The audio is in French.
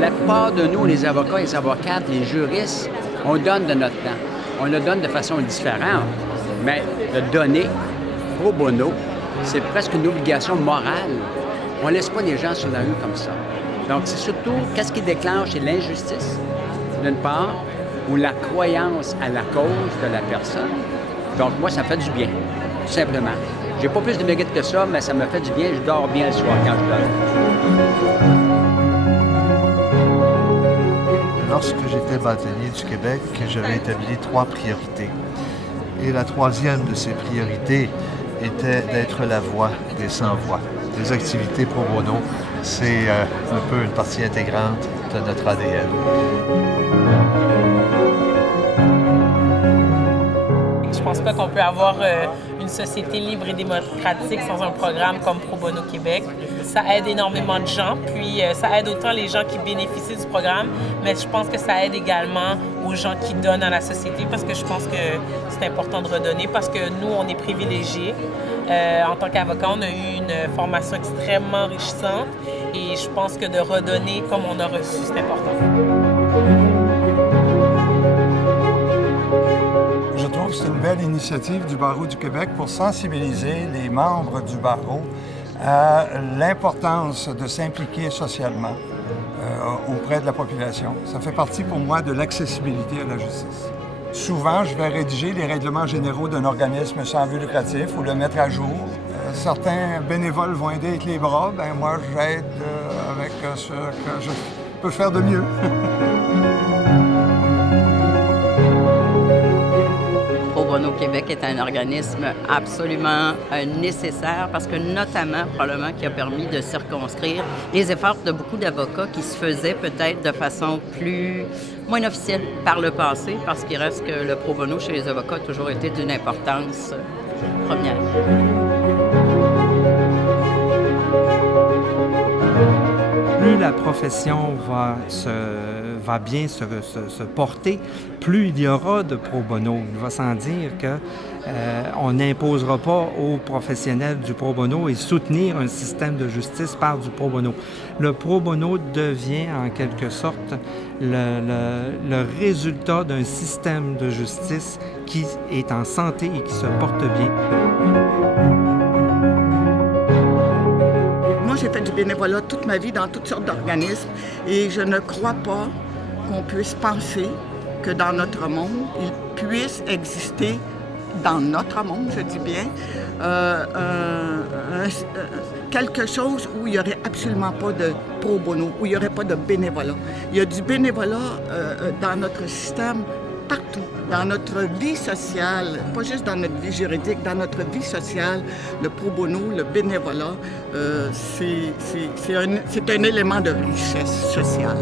La plupart de nous, les avocats, les avocates, les juristes, on donne de notre temps. On le donne de façon différente, mais le donner pro bono, c'est presque une obligation morale. On ne laisse pas les gens sur la rue comme ça. Donc, c'est surtout qu'est-ce qui déclenche, c'est l'injustice, d'une part, ou la croyance à la cause de la personne. Donc, moi, ça me fait du bien, tout simplement. J'ai pas plus de mérite que ça, mais ça me fait du bien. Je dors bien le soir quand je dors. Lorsque j'étais bâtonnier du Québec, j'avais établi 3 priorités. Et la troisième de ces priorités était d'être la voix des sans-voix. Les activités pro bono, c'est un peu une partie intégrante de notre ADN. Je pense pas qu'on peut avoir une société libre et démocratique sans un programme comme Pro Bono Québec. Ça aide énormément de gens, puis ça aide autant les gens qui bénéficient du programme, mais je pense que ça aide également aux gens qui donnent à la société, parce que je pense que c'est important de redonner, parce que nous, on est privilégiés. En tant qu'avocat, on a eu une formation extrêmement enrichissante, et je pense que de redonner comme on a reçu, c'est important. Je trouve que c'est une belle initiative du Barreau du Québec pour sensibiliser les membres du barreau à l'importance de s'impliquer socialement auprès de la population. Ça fait partie pour moi de l'accessibilité à la justice. Souvent, je vais rédiger les règlements généraux d'un organisme sans but lucratif ou le mettre à jour. Certains bénévoles vont aider avec les bras, ben moi j'aide avec ce que je peux faire de mieux. Pro Bono Québec est un organisme absolument nécessaire parce que notamment, probablement, qui a permis de circonscrire les efforts de beaucoup d'avocats qui se faisaient peut-être de façon moins officielle par le passé, parce qu'il reste que le pro bono chez les avocats a toujours été d'une importance première. Plus la profession va bien se porter, plus il y aura de pro bono. Il va sans dire qu'on n'imposera pas aux professionnels du pro bono et soutenir un système de justice par du pro bono. Le pro bono devient en quelque sorte le résultat d'un système de justice qui est en santé et qui se porte bien. Moi, j'ai fait du bénévolat toute ma vie dans toutes sortes d'organismes et je ne crois pas qu'on puisse penser que dans notre monde, il puisse exister, dans notre monde, je dis bien, quelque chose où il n'y aurait absolument pas de pro bono, où il n'y aurait pas de bénévolat. Il y a du bénévolat dans notre système partout, dans notre vie sociale, pas juste dans notre vie juridique, dans notre vie sociale, le pro bono, le bénévolat, c'est un élément de richesse sociale.